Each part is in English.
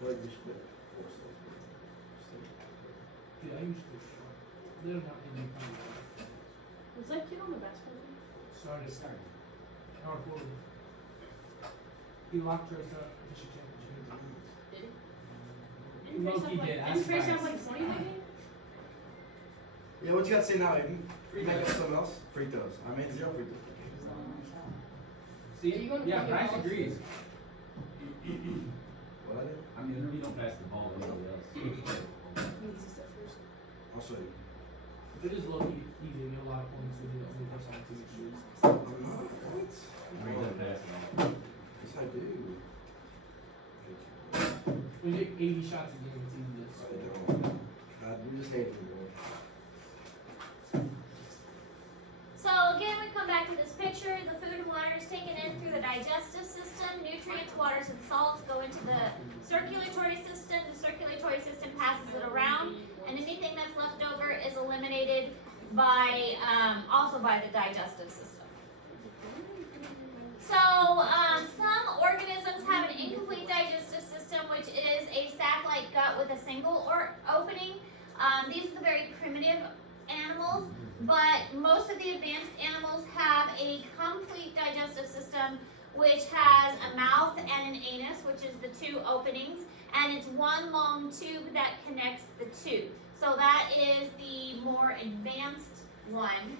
Like you split. Dude, I used to short. They're not in the time. Was that kid on the basketball team? Started. Power forward. He locked us up. He should championship. Did he? Loki did. Didn't Trace have like 20 that game? Yeah, what you got to say now, Aiden? You make up something else? Free throws. I made 0 free throws. See? Are you gonna Yeah, play Bryce ball? agrees. What? I mean, whenever you don't pass the ball to anybody else. He needs to step first. I'll show you. If it is Loki, he's gonna get a lot of points with the only person on the team that shoots. I'm not. What? Where he doesn't pass the ball. Yes, I do. We get 80 shots a game, it's easy to I score. don't. God, you just hate me, boy. So again, we come back to this picture. The food and water is taken in through the digestive system. Nutrients, waters, and salts go into the circulatory system. The circulatory system passes it around, and anything that's left over is eliminated by also by the digestive system. So some organisms have an incomplete digestive system, which is a sac-like gut with a single opening. These are the very primitive animals, but most of the advanced animals have a complete digestive system, which has a mouth and an anus, which is the 2 openings, and it's one long tube that connects the 2. So that is the more advanced one.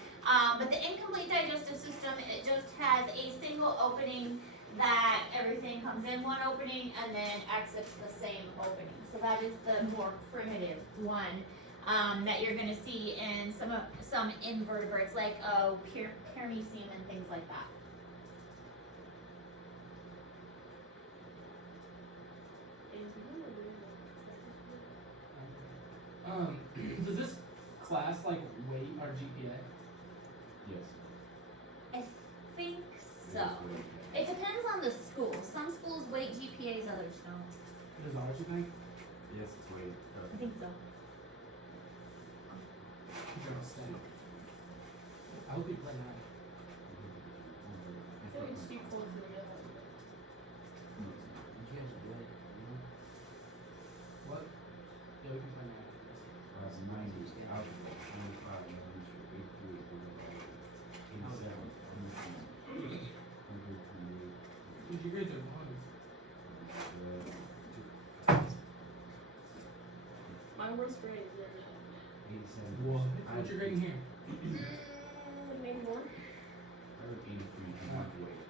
But the incomplete digestive system, it just has a single opening that everything comes in one opening and then exits the same opening. So that is the more primitive one that you're going to see in some invertebrates like paramecium and things like that. Does this class like weight our GPA? Yes. I think so. It depends on the school. Some schools weight GPAs, others don't. Does ours, you think? Yes, it's way. I think so. General state. I hope you play that. I feel like it's too cold for the other. What? Yeah, we can play that. 90s, algebra, 25, 83, 87, 100, Did you grade their ones? My worst grade is 87. What? What's your grading here? maybe more. I wrote 83 mark weight.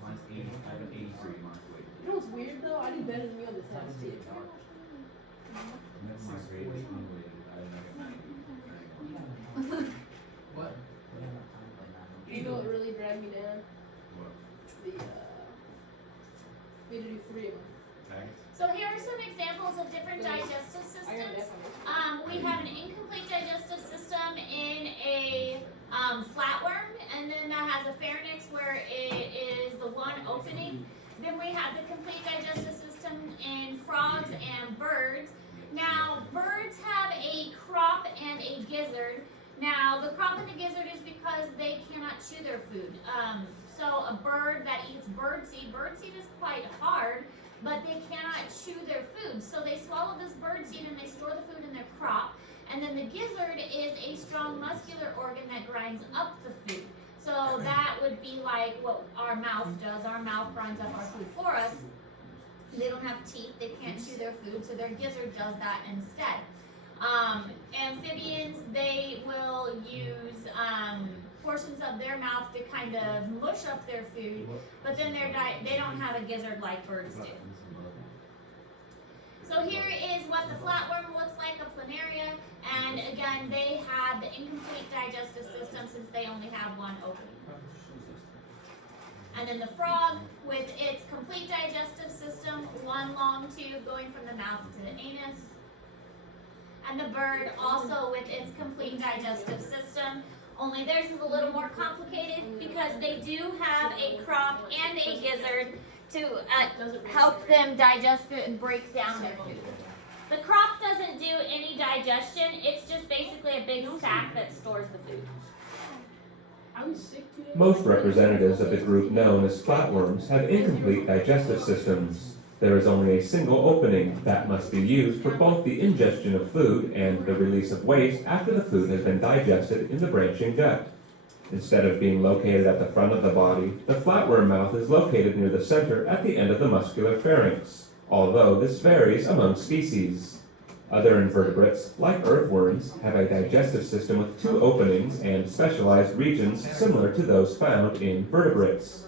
Mine's 80, I have an 83 mark weight. You know what's weird though? I do better than you on the test too. Never my grade is unweighted. I have What? You know what really dragged me down? what? We had to do 3 of them. Faggots? So here are some examples of different digestive I got systems. that We have an incomplete digestive system in a flatworm, and then that has a pharynx where it is the one opening. Then we have the complete digestive system in frogs and birds. Now, birds have a crop and a gizzard. Now, the crop and the gizzard is because they cannot chew their food. So a bird that eats birdseed is quite hard, but they cannot chew their food. So they swallow this birdseed and they store the food in their crop. And then the gizzard is a strong muscular organ that grinds up the food. So that would be like what our mouth does. Our mouth grinds up our food for us. They don't have teeth, they can't chew their food, so their gizzard does that instead. Amphibians, they will use portions of their mouth to kind of mush up their food, but then they don't have a gizzard like birds do. So here is what the flatworm looks like, a planaria, and again, they have the incomplete digestive system since they only have one opening. And then the frog with its complete digestive system, one long tube going from the mouth to the anus. And the bird also with its complete digestive system, only theirs is a little more complicated because they do have a crop and a gizzard to help them digest it and break down their food. The crop doesn't do any digestion, it's just basically a big sac that stores the food. I was sick today. Most representatives of the group known as flatworms have incomplete digestive systems. There is only a single opening that must be used for both the ingestion of food and the release of waste after the food has been digested in the branching gut. Instead of being located at the front of the body, the flatworm mouth is located near the center at the end of the muscular pharynx, although this varies among species. Other invertebrates, like earthworms, have a digestive system with two openings and specialized regions similar to those found in vertebrates.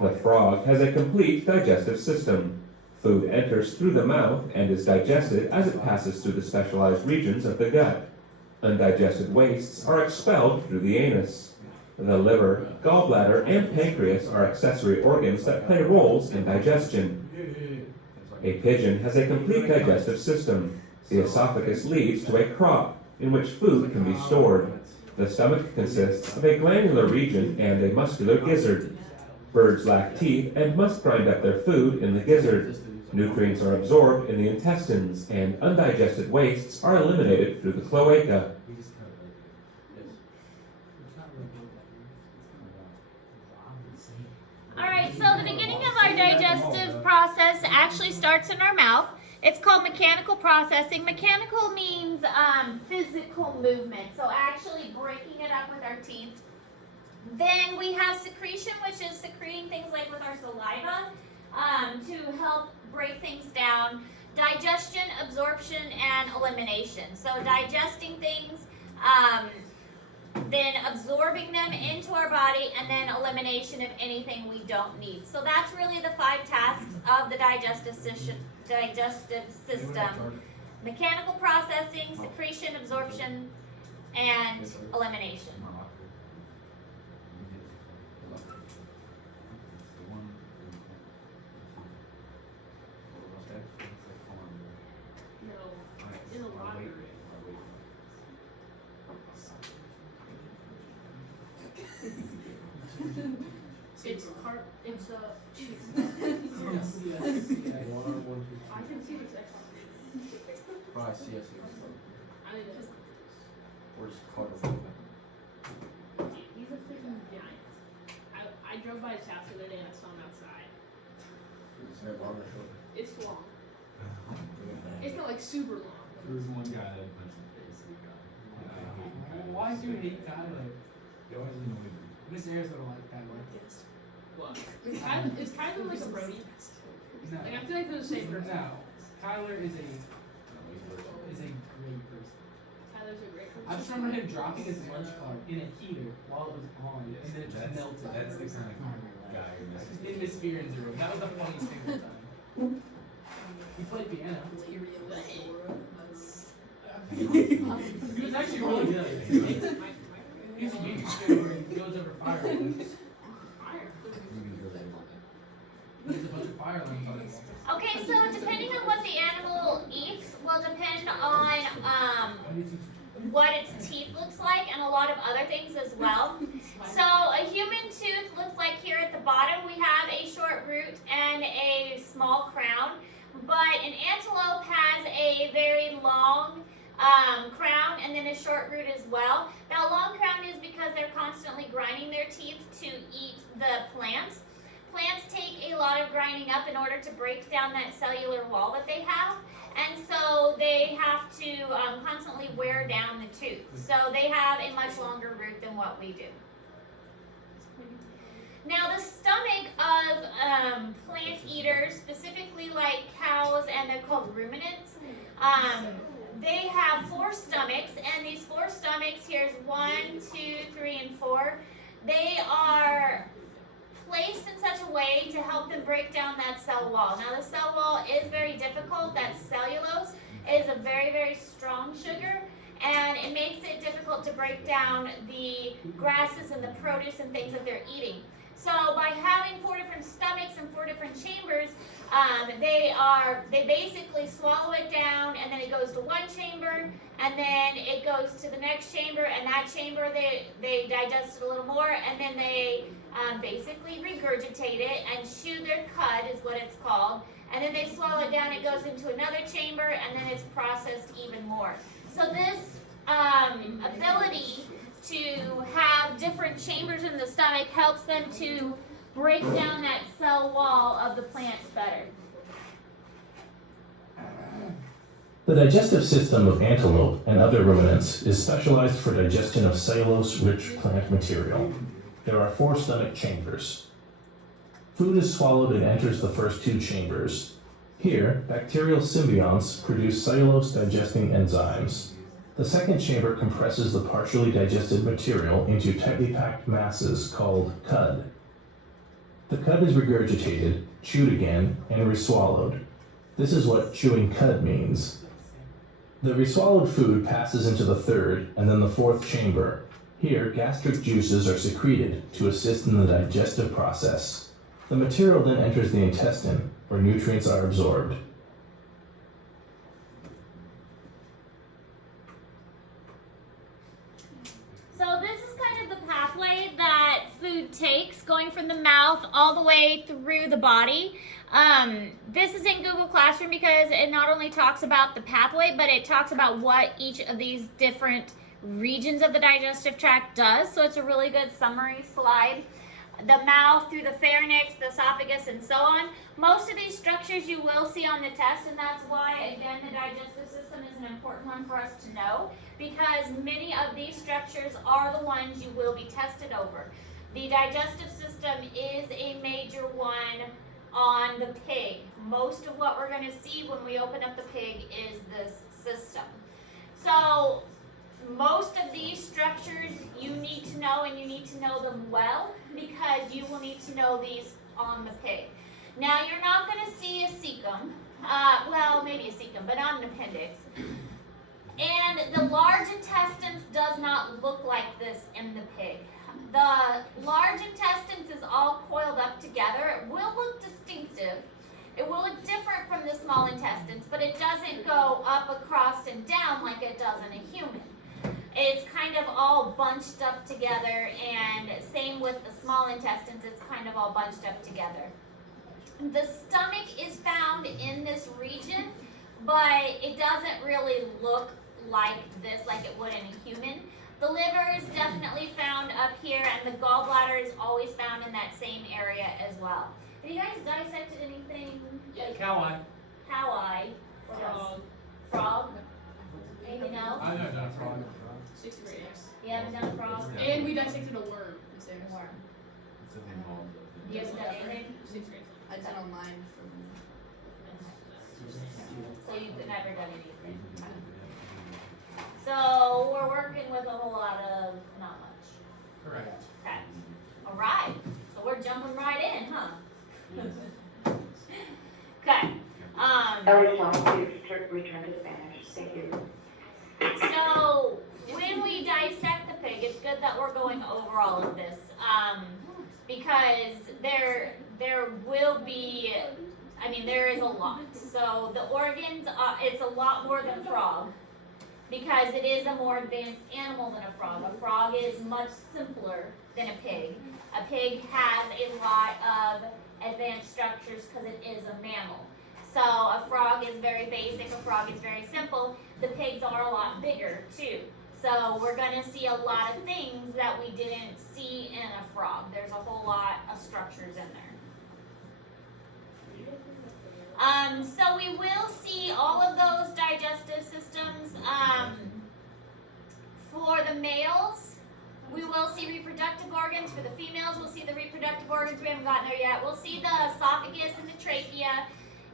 The frog has a complete digestive system. Food enters through the mouth and is digested as it passes through the specialized regions of the gut. Undigested wastes are expelled through the anus. The liver, gallbladder, and pancreas are accessory organs that play roles in digestion. A pigeon has a complete digestive system. The esophagus leads to a crop in which food can be stored. The stomach consists of a glandular region and a muscular gizzard. Birds lack teeth and must grind up their food in the gizzard. Nutrients are absorbed in the intestines, and undigested wastes are eliminated through the cloaca. Alright, so the beginning of our digestive process actually starts in our mouth. It's called mechanical processing. Mechanical means physical movement, so actually breaking it up with our teeth. Then we have secretion, which is secreting things like with our saliva to help break things down. Digestion, absorption, and elimination. So digesting things, then absorbing them into our body, and then elimination of anything we don't need. So that's really the 5 tasks of the digestive system. Mechanical processing, secretion, absorption, and elimination. In the water. It's cheese. I can see the sex on it. Probably CSC. I mean, Or just Carter. he's a freaking giant. I drove by his house the other day and I saw him outside. It's long. It's not like super long. There was one guy that punched the face of the guy. Why do you hate Tyler? He always annoyed me. Miss Arizona like Tyler. What? It's kind of like a Brody. No. Like, I feel like they're the same person. No. Tyler is a great person. Tyler's a great person. I just remember him dropping his lunch card in a heater while it was on, and then it just melted. That's the kind of guy who messes In Miss Fearon's room. That was the funniest thing of the time. He played piano. He was actually really good. He's a YouTuber where he goes over fire alarms. There's a bunch of fire alarms on his wall. Okay, so depending on what the animal eats will depend on what its teeth looks like and a lot of other things as well. So a human tooth looks like here at the bottom we have a short root and a small crown, but an antelope has a very long crown and then a short root as well. That long crown is because they're constantly grinding their teeth to eat the plants. Plants take a lot of grinding up in order to break down that cellular wall that they have, and so they have to constantly wear down the tooth. So they have a much longer root than what we do. Now the stomach of plant eaters, specifically like cows, and they're called ruminants, they have 4 stomachs, and these 4 stomachs, here's 1, 2, 3, and 4. They are placed in such a way to help them break down that cell wall. Now the cell wall is very difficult. That cellulose is a very, very strong sugar, and it makes it difficult to break down the grasses and the produce and things that they're eating. So by having 4 different stomachs and 4 different chambers, they basically swallow it down, and then it goes to one chamber, and then it goes to the next chamber, and that chamber they digest it a little more, and then they basically regurgitate it and chew their cud is what it's called, and then they swallow it down, it goes into another chamber, and then it's processed even more. So this ability to have different chambers in the stomach helps them to break down that cell wall of the plants better. The digestive system of antelope and other ruminants is specialized for digestion of cellulose-rich plant material. There are 4 stomach chambers. Food is swallowed and enters the first 2 chambers. Here, bacterial symbionts produce cellulose-digesting enzymes. The second chamber compresses the partially digested material into tightly packed masses called cud. The cud is regurgitated, chewed again, and reswallowed. This is what chewing cud means. The reswallowed food passes into the third and then the fourth chamber. Here, gastric juices are secreted to assist in the digestive process. The material then enters the intestine, where nutrients are absorbed. So this is kind of the pathway that food takes, going from the mouth all the way through the body. This is in Google Classroom because it not only talks about the pathway, but it talks about what each of these different regions of the digestive tract does. So it's a really good summary slide. The mouth through the pharynx, the esophagus, and so on. Most of these structures you will see on the test, and that's why, again, the digestive system is an important one for us to know, because many of these structures are the ones you will be tested over. The digestive system is a major one on the pig. Most of what we're going to see when we open up the pig is this system. So most of these structures you need to know, and you need to know them well, because you will need to know these on the pig. Now, you're not going to see a cecum, well, maybe a cecum, but not an appendix. And the large intestines does not look like this in the pig. The large intestines is all coiled up together. It will look distinctive. It will look different from the small intestines, but it doesn't go up, across, and down like it does in a human. It's kind of all bunched up together, and same with the small intestines, it's kind of all bunched up together. The stomach is found in this region, but it doesn't really look like this, like it would in a human. The liver is definitely found up here, and the gallbladder is always found in that same area as well. Have you guys dissected anything? Like Cow eye. cow eye? Or frog? Anything else? I know that frog. 6th grade. You haven't done a frog? And we dissected a worm. Worm. It's a involved. You haven't done anything? 6th grade. I did online from. So you've never done anything? So we're working with a whole lot of not much. Correct. Okay. All right. So we're jumping right in, huh? Okay. Please return to Spanish. Thank you. So when we dissect the pig, it's good that we're going over all of this, because there will be, I mean, there is a lot. So the organs, it's a lot more than frog, because it is a more advanced animal than a frog. A frog is much simpler than a pig. A pig has a lot of advanced structures because it is a mammal. So a frog is very basic, a frog is very simple. The pigs are a lot bigger too. So we're going to see a lot of things that we didn't see in a frog. There's a whole lot of structures in there. So we will see all of those digestive systems. For the males, we will see reproductive organs. For the females, we'll see the reproductive organs. We haven't gotten there yet. We'll see the esophagus and the trachea,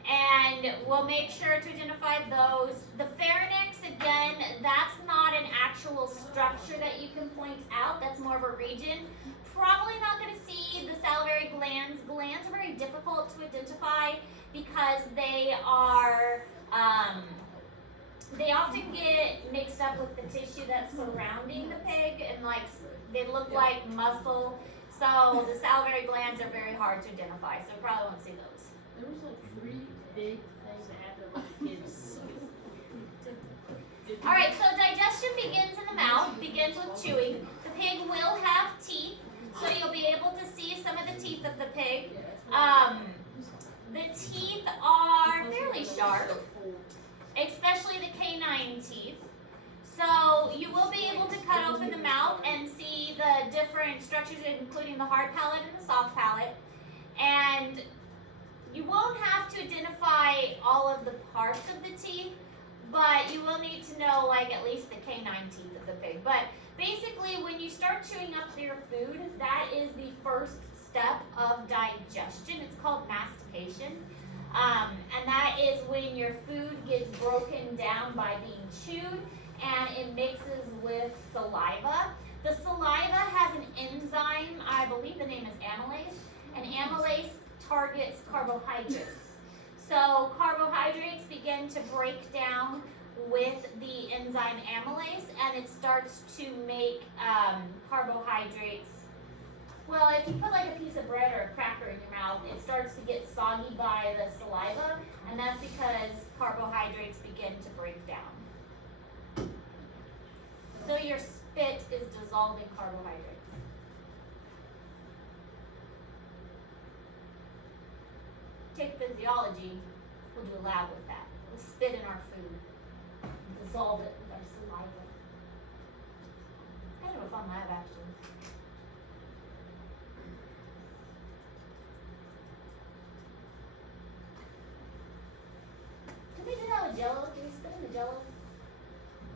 and we'll make sure to identify those. The pharynx, again, that's not an actual structure that you can point out. That's more of a region. Probably not going to see the salivary glands. Glands are very difficult to identify because they are, they often get mixed up with the tissue that's surrounding the pig, and like they look like muscle. So the salivary glands are very hard to identify, so we probably won't see those. There was like 3 big things that happened with kids. All right, so digestion begins in the mouth, begins with chewing. The pig will have teeth, so you'll be able to see some of the teeth of the pig. The teeth are fairly sharp, especially the canine teeth. So you will be able to cut open the mouth and different structures, including the hard palate and the soft palate. And you won't have to identify all of the parts of the teeth, but you will need to know like at least the canine teeth of the pig. But basically, when you start chewing up your food, that is the first step of digestion. It's called mastication. And that is when your food gets broken down by being chewed and it mixes with saliva. The saliva has an enzyme, I believe the name is amylase, and amylase targets carbohydrates. So carbohydrates begin to break down with the enzyme amylase, and it starts to make carbohydrates. Well, if you put like a piece of bread or a cracker in your mouth, it starts to get soggy by the saliva, and that's because carbohydrates begin to break down. So your spit is dissolving carbohydrates. Take physiology, we'll do a lab with that. We'll spit in our food, dissolve it with our saliva. Kind of a fun lab, actually. Did we do that with Jello? Did we spit in the Jello?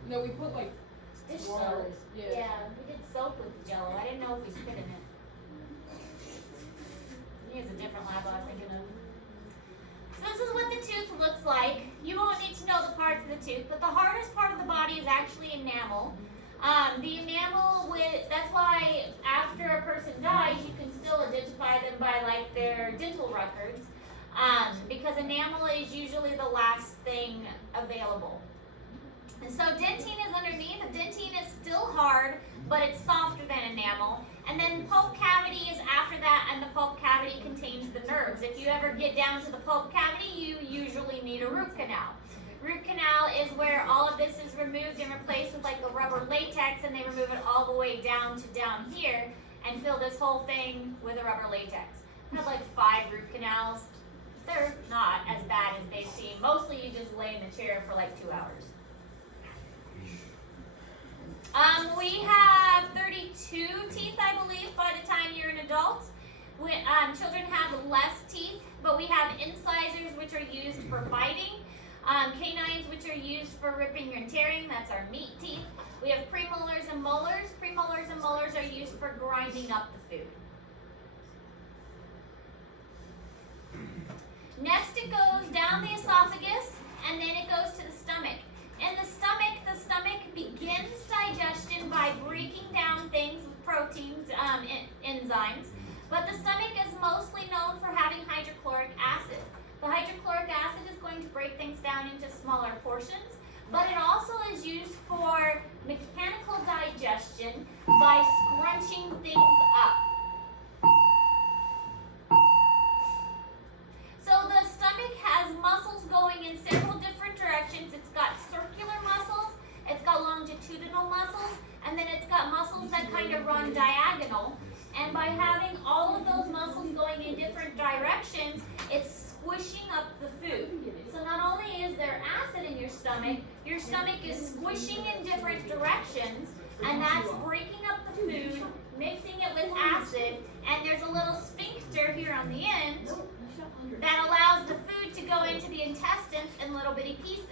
No, we put like Dish water. soap. Yeah. We did soap with the Jello. I didn't know if we spit in it. He has a different lab I was thinking of. So this is what the tooth looks like. You won't need to know the parts of the tooth, but the hardest part of the body is actually enamel. The enamel, that's why after a person dies, you can still identify them by like their dental records, because enamel is usually the last thing available. And so dentine is underneath. The dentine is still hard, but it's softer than enamel. And then pulp cavity is after that, and the pulp cavity contains the nerves. If you ever get down to the pulp cavity, you usually need a root canal. Root canal is where all of this is removed and replaced with like a rubber latex, and they remove it all the way down to down here and fill this whole thing with a rubber latex. I have like 5 root canals. They're not as bad as they seem. Mostly you just lay in the chair for like 2 hours. We have 32 teeth, I believe, by the time you're an adult. Children have less teeth, but we have incisors, which are used for biting. Canines, which are used for ripping and tearing. That's our meat teeth. We have premolars and molars. Premolars and molars are used for grinding up the food. Next, it goes down the esophagus, and then it goes to the stomach. In the stomach begins digestion by breaking down things with proteins, enzymes. But the stomach is mostly known for having hydrochloric acid. The hydrochloric acid is going to break things down into smaller portions, but it also is used for mechanical digestion by scrunching things up. So the stomach has muscles going in several different directions. It's got circular muscles, it's got longitudinal muscles, and then it's got muscles that kind of run diagonal. And by having all of those muscles going in different directions, it's squishing up the food. So not only is there acid in your stomach is squishing in different directions, and that's breaking up the food, mixing it with acid, and there's a little sphincter here on the end that allows the food to go into the intestines in little bitty pieces.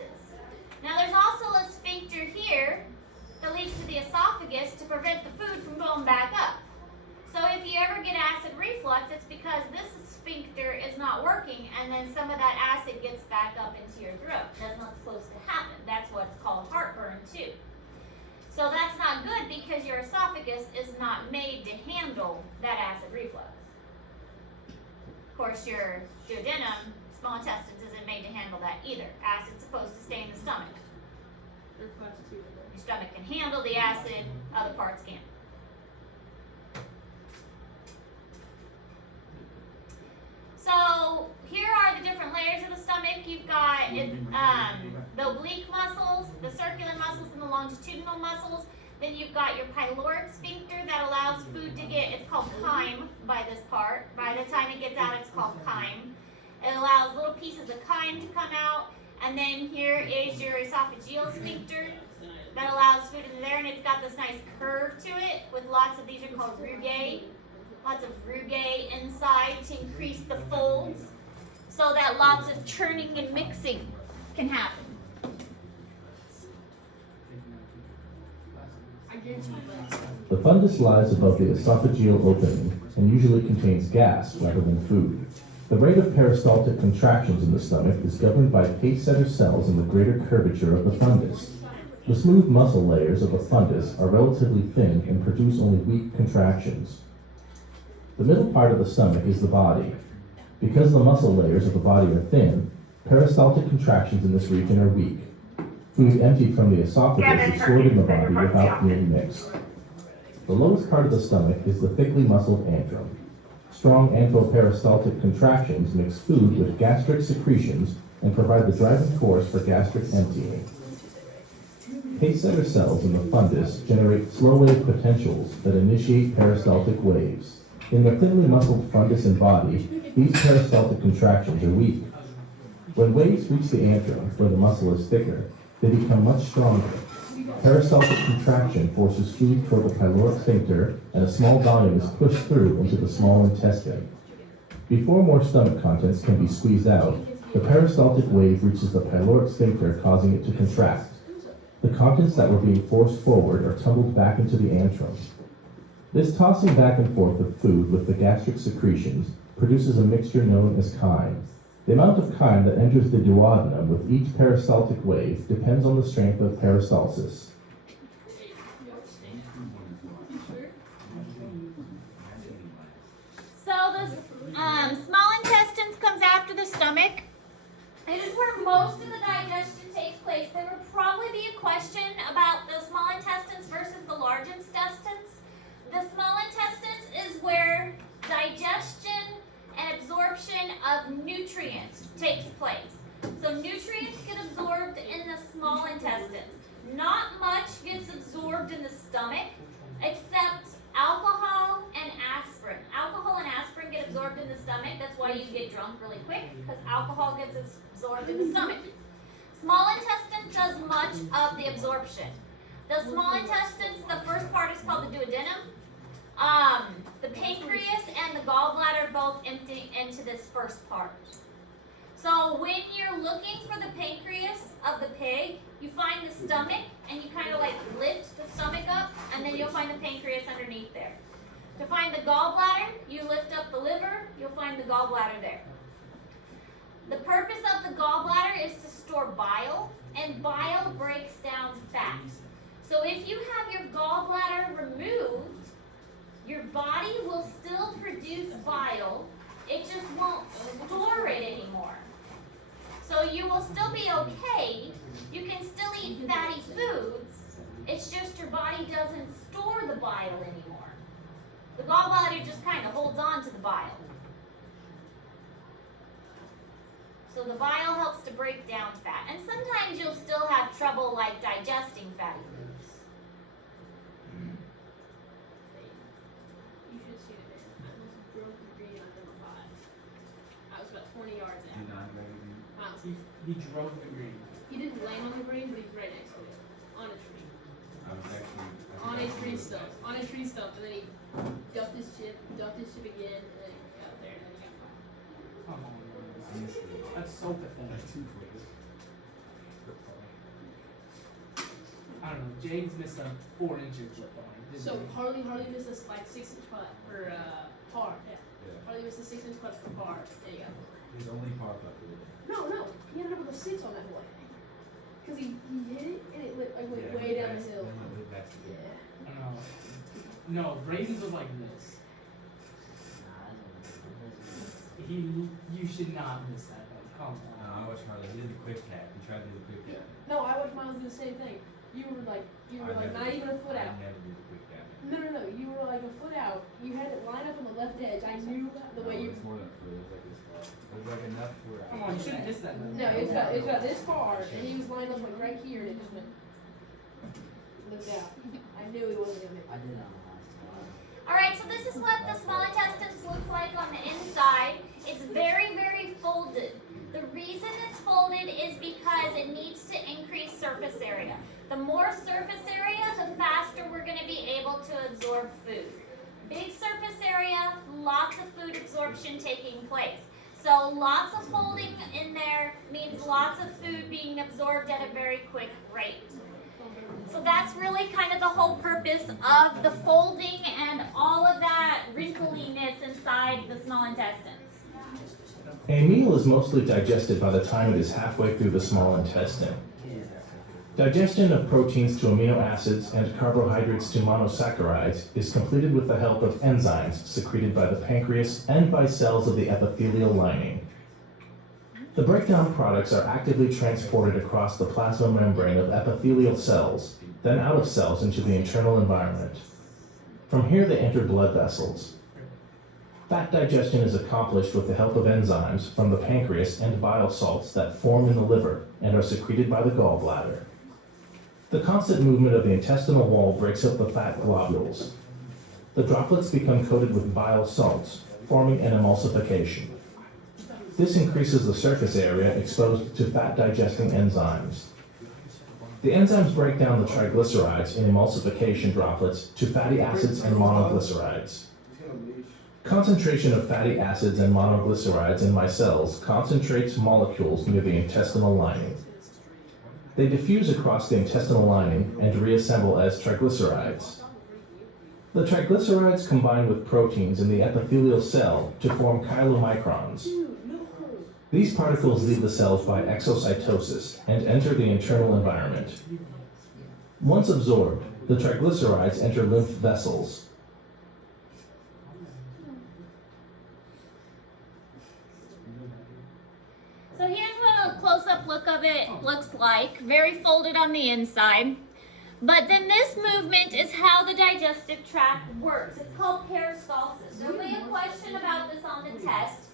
Now there's also a sphincter here that leads to the esophagus to prevent the food from going back up. So if you ever get acid reflux, it's because this sphincter is not working, and then some of that acid gets back up into your throat. That's not supposed to happen. That's what's called heartburn too. So that's not good because your esophagus is not made to handle that acid reflux. Of course, your duodenum, small intestines, isn't made to handle that either. Acid's supposed to stay in the stomach. They're class 2. Your stomach can handle the acid, other parts can't. So here are the different layers of the stomach. You've got the oblique muscles, the circular muscles, and the longitudinal muscles. Then you've got your pyloric sphincter that allows food to get, it's called chyme by this part. By the time it gets out, it's called chyme. It allows little pieces of chyme to come out. And then here is your esophageal sphincter. that allows food in there, and it's got this nice curve to it with lots of, these are called rugae, lots of rugae inside to increase the folds so that lots of churning and mixing can happen. The fundus lies above the esophageal opening and usually contains gas rather than food. The rate of peristaltic contractions in the stomach is governed by pacesetter cells and the greater curvature of the fundus. The smooth muscle layers of the fundus are relatively thin and produce only weak contractions. The middle part of the stomach is the body. Because the muscle layers of the body are thin, peristaltic contractions in this region are weak. Food emptied from the esophagus is stored in the body without being mixed. The lowest part of the stomach is the thickly muscled antrum. Strong antroperistaltic contractions mix food with gastric secretions and provide the driving force for gastric emptying. Pacesetter cells in the fundus generate slow-wave potentials that initiate peristaltic waves. In the thinly muscled fundus and body, these peristaltic contractions are weak. When waves reach the antrum, where the muscle is thicker, they become much stronger. Peristaltic contraction forces food toward the pyloric sphincter, and a small volume is pushed through into the small intestine. Before more stomach contents can be squeezed out, the peristaltic wave reaches the pyloric sphincter, causing it to contract. The contents that were being forced forward are tumbled back into the antrum. This tossing back and forth of food with the gastric secretions produces a mixture known as chyme. The amount of chyme that enters the duodenum with each peristaltic wave depends on the strength of peristalsis. So the small intestines comes after the stomach. It is where most of the digestion takes place. There will probably be a question about the small intestines versus the large intestines. The small intestines is where digestion and absorption of nutrients takes place. So nutrients get absorbed in the small intestines. Not much gets absorbed in the stomach except alcohol and aspirin. Alcohol and aspirin get absorbed in the stomach. That's why you get drunk really quick, because alcohol gets absorbed in the stomach. Small intestine does much of the absorption. The small intestines, the first part is called the duodenum. The pancreas and the gallbladder both empty into this first part. So when you're looking for the pancreas of the pig, you find the stomach and you kind of like lift the stomach up, and then you'll find the pancreas underneath there. To find the gallbladder, you lift up the liver, you'll find the gallbladder there. The purpose of the gallbladder is to store bile, and bile breaks down fat. So if you have your gallbladder removed, your body will still produce bile, it just won't store it anymore. So you will still be okay, you can still eat fatty foods, it's just your body doesn't store the bile anymore. The gallbladder just kind of holds on to the bile. So the bile helps to break down fat. And sometimes you'll still have trouble like digesting fatty foods. You should see it. I almost broke the green on number 5. I was about 20 yards Do out. not very He drove the green. He didn't land on the green, but he's right next to it. On a tree. I was actually. On a tree stump. On a tree stump. And then he dumped his chip again, and then he got there, and then he got caught. Come on, man. That's so pathetic. I don't know. James missed a 4-inch lip on him. So Harley missed a like 6-inch putt for par. Yeah. Harley missed a 6-inch putt for par. There you go. His only par putt of the day. No. He ended up with a 6 on that boy. Because he hit it and it went way down the hill. Yeah. I don't know. No, Braden's was like this. You should not miss that. Like, come No, on. I watched Harley. He did the quick tap. He tried to do the quick tap. No, I watched Miles do the same thing. You were like not even a foot out. I never did the quick tap. No. You were like a foot out. You had it line up on the left edge. I knew the way you. It was more than a foot. It was like this far. It was like enough where Come on, you shouldn't miss that. No, it's about this far, and he was lined up like right here, and it just went. Looked out. I knew he wasn't gonna make it. Alright, so this is what the small intestines looks like on the inside. It's very, very folded. The reason it's folded is because it needs to increase surface area. The more surface area, the faster we're going to be able to absorb food. Big surface area, lots of food absorption taking place. So lots of folding in there means lots of food being absorbed at a very quick rate. So that's really kind of the whole purpose of the folding and all of that wrinkliness inside the small intestines. A meal is mostly digested by the time it is halfway through the small intestine. Digestion of proteins to amino acids and carbohydrates to monosaccharides is completed with the help of enzymes secreted by the pancreas and by cells of the epithelial lining. The breakdown products are actively transported across the plasma membrane of epithelial cells, then out of cells into the internal environment. From here they enter blood vessels. Fat digestion is accomplished with the help of enzymes from the pancreas and bile salts that form in the liver and are secreted by the gallbladder. The constant movement of the intestinal wall breaks up the fat globules. The droplets become coated with bile salts, forming an emulsification. This increases the surface area exposed to fat-digesting enzymes. The enzymes break down the triglycerides in emulsification droplets to fatty acids and monoglycerides. Concentration of fatty acids and monoglycerides in micelles concentrates molecules near the intestinal lining. They diffuse across the intestinal lining and reassemble as triglycerides. The triglycerides combine with proteins in the epithelial cell to form chylomicrons. These particles leave the cells by exocytosis and enter the internal environment. Once absorbed, the triglycerides enter lymph vessels. So here's what a close-up look of it looks like. Very folded on the inside. But then this movement is how the digestive tract works. It's called peristalsis. There'll be a question about this on the test.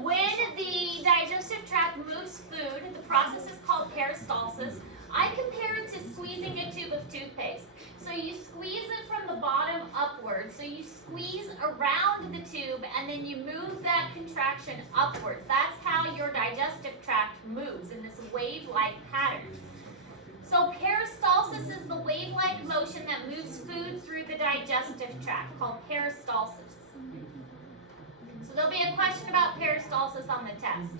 When the digestive tract moves food, the process is called peristalsis. I compare it to squeezing a tube of toothpaste. So you squeeze it from the bottom upwards. So you squeeze around the tube and then you move that contraction upwards. That's how your digestive tract moves in this wave-like pattern. So peristalsis is the wave-like motion that moves food through the digestive tract, called peristalsis. So there'll be a question about peristalsis on the test.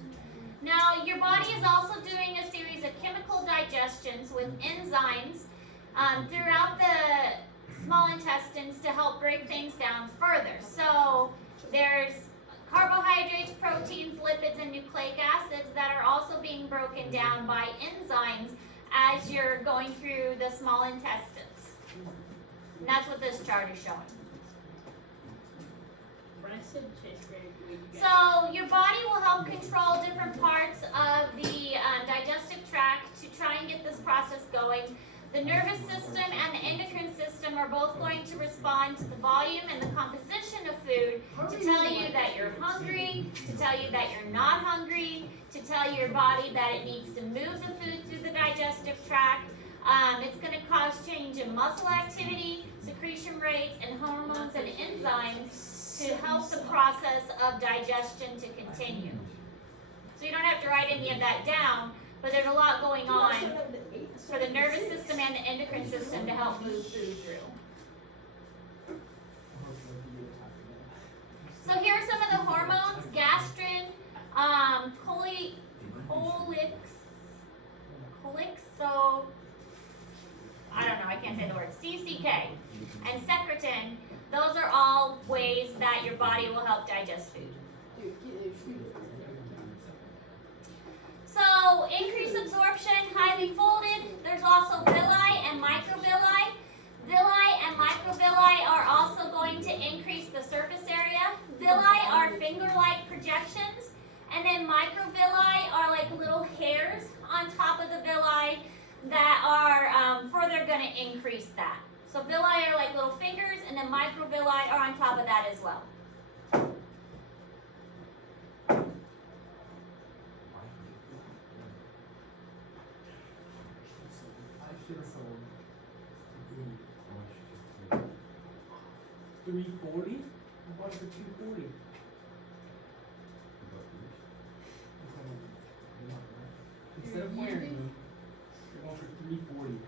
Now, your body is also doing a series of chemical digestions with enzymes throughout the small intestines to help break things down further. So there's carbohydrates, proteins, lipids, and nucleic acids that are also being broken down by enzymes as you're going through the small intestines. And that's what this chart is showing. So your body will help control different parts of the digestive tract to try and get this process going. The nervous system and the endocrine system are both going to respond to the volume and the composition of food to tell you that you're hungry, to tell you that you're not hungry, to tell your body that it needs to move the food through the digestive tract. It's going to cause change in muscle activity, secretion rates, and hormones and enzymes to help the process of digestion to continue. So you don't have to write any of that down, but there's a lot going on for the nervous system and the endocrine system to help move food through. So here are some of the hormones: gastrin, so I don't know, I can't say the word, CCK, and secretin. Those are all ways that your body will help digest food. So, increased absorption, highly folded. There's also villi and microvilli. Villi and microvilli are also going to increase the surface area. Villi are finger-like projections, and then microvilli are like little hairs on top of the villi that are further going to increase that. So villi are like little fingers, and then microvilli are on top of that as well. $340? I bought it for $240. Instead of wearing them, they're going for $340.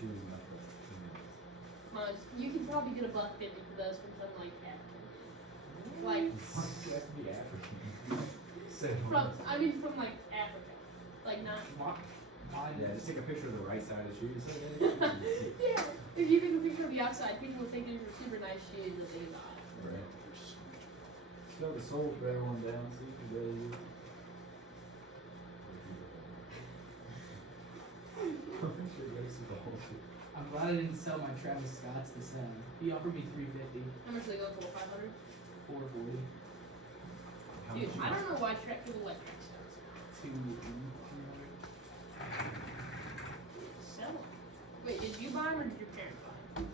shoes enough for You can probably get $1.50 for those from some like African. Like you have to be African. from like Africa. Like not Yeah, just take a picture of the right side of the shoes. yeah. If you take a picture of the outside, people would think these are super nice shoes that they got. Right. Show the soles better one down so you can really use it. I'm glad I didn't sell my Travis Scott's the same. He offered me $350, How much do they go for? 500. $440. Dude, I don't know why people like track stars. Sell them. Wait, did you buy them or did your parents buy them?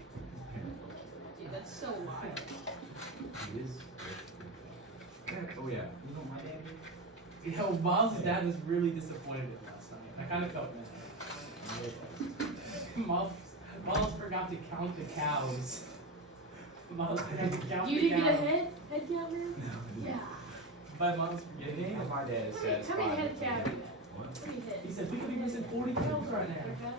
Dude, that's so wild. It is. Oh yeah. You know my daddy? Yo, Miles' dad was really disappointed with last night. I kind of felt bad. Miles forgot to count the cows. Miles forgot to count You the didn't cows. get a head counter? Yeah. But Miles The forgetting name it. of my dad is How many satisfied. head of cow do you What? How many head? He said we could be missing 40 cows right now.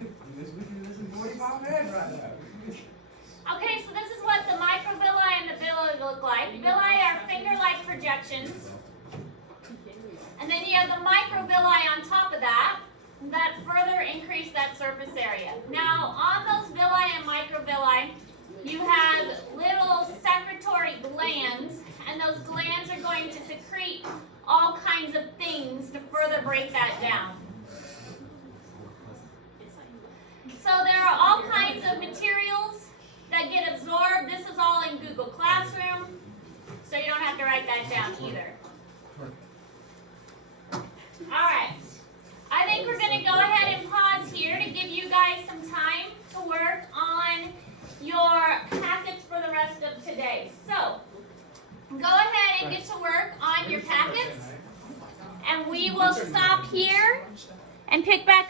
We can listen 45 heads right now. Okay, so this is what the microvilli and the villi look like. Villi are finger-like projections. And then you have the microvilli on top of that further increase that surface area. Now, on those villi and microvilli, you have little secretory glands, and those glands are going to secrete all kinds of things to further break that down. So there are all kinds of materials that get absorbed. This is all in Google Classroom, so you don't have to write that down either. All right. I think we're going to go ahead and pause here to give you guys some time to work on your packets for the rest of today. So, go ahead and get to work on your packets, and we will stop here and pick back